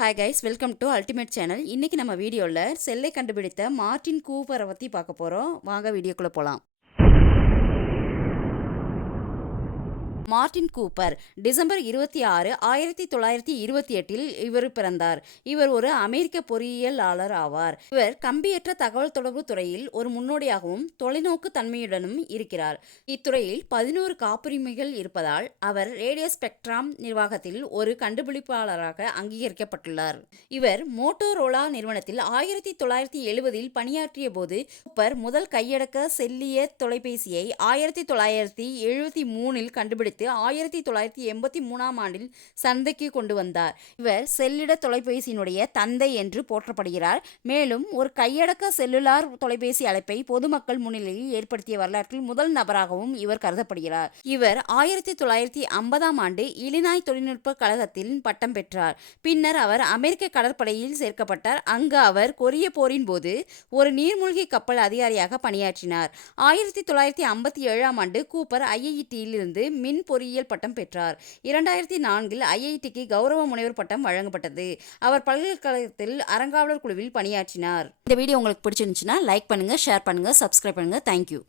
Hi guys, welcome to ultimate channel. இன்னைக்கு நம்ம வீடியோவில் செல்லை கண்டுபிடித்த மார்ட்டின் கூப்பரை பற்றி பார்க்க போகிறோம். வாங்க வீடியோக்குள்ளே போகலாம். மார்ட்டின் கூப்பர் டிசம்பர் 26, 1928 இவர் பிறந்தார். இவர் ஒரு அமெரிக்க பொறியியலாளர் ஆவார். இவர் கம்பியற்ற தகவல் தொடர்பு துறையில் ஒரு முன்னோடியாகவும் தொலைநோக்கு தன்மையுடனும் இருக்கிறார். இத்துறையில் 11 காப்புரிமைகள் இருப்பதால் அவர் ரேடியோ ஸ்பெக்ட்ரம் நிர்வாகத்தில் ஒரு கண்டுபிடிப்பாளராக அங்கீகரிக்கப்பட்டுள்ளார். இவர் மோட்டோரோலா நிறுவனத்தில் 1970 பணியாற்றிய போது கூப்பர் முதல் கையடக்க செல்லிய தொலைபேசியை 1973 கண்டுபிடித்து 1983 சந்தைக்கு கொண்டு வந்தார். இவர் செல்லிட தொலைபேசியினுடைய தந்தை என்று போற்றப்படுகிறார். மேலும் ஒரு கையடக்க செல்லுலார் தொலைபேசி அழைப்பை பொதுமக்கள் முன்னிலையில் ஏற்படுத்திய வரலாற்றில் முதல் நபராகவும் இவர் கருதப்படுகிறார். இவர் 1950 இலினாய் தொழில்நுட்ப கழகத்தில் பட்டம் பெற்றார். பின்னர் அவர் அமெரிக்க கடற்படையில் சேர்க்கப்பட்டார். அங்கு அவர் கொரிய போரின் போது ஒரு நீர்மூழ்கி கப்பல் அதிகாரியாக பணியாற்றினார். 1957 கூப்பர் ஐஐடியிலிருந்து மின் பொறியியல் பட்டம் பெற்றார். 2004 ஐஐடிக்கு கௌரவ முனைவர் பட்டம் வழங்கப்பட்டது. அவர் பல்கலைக்கழகத்தில் அறங்காவலர் குழுவில் பணியாற்றினார். இந்த வீடியோ உங்களுக்கு பிடிச்சிருந்துச்சுன்னா லைக் பண்ணுங்க, ஷேர் பண்ணுங்க, சப்ஸ்கிரைப் பண்ணுங்க. தேங்க்யூ.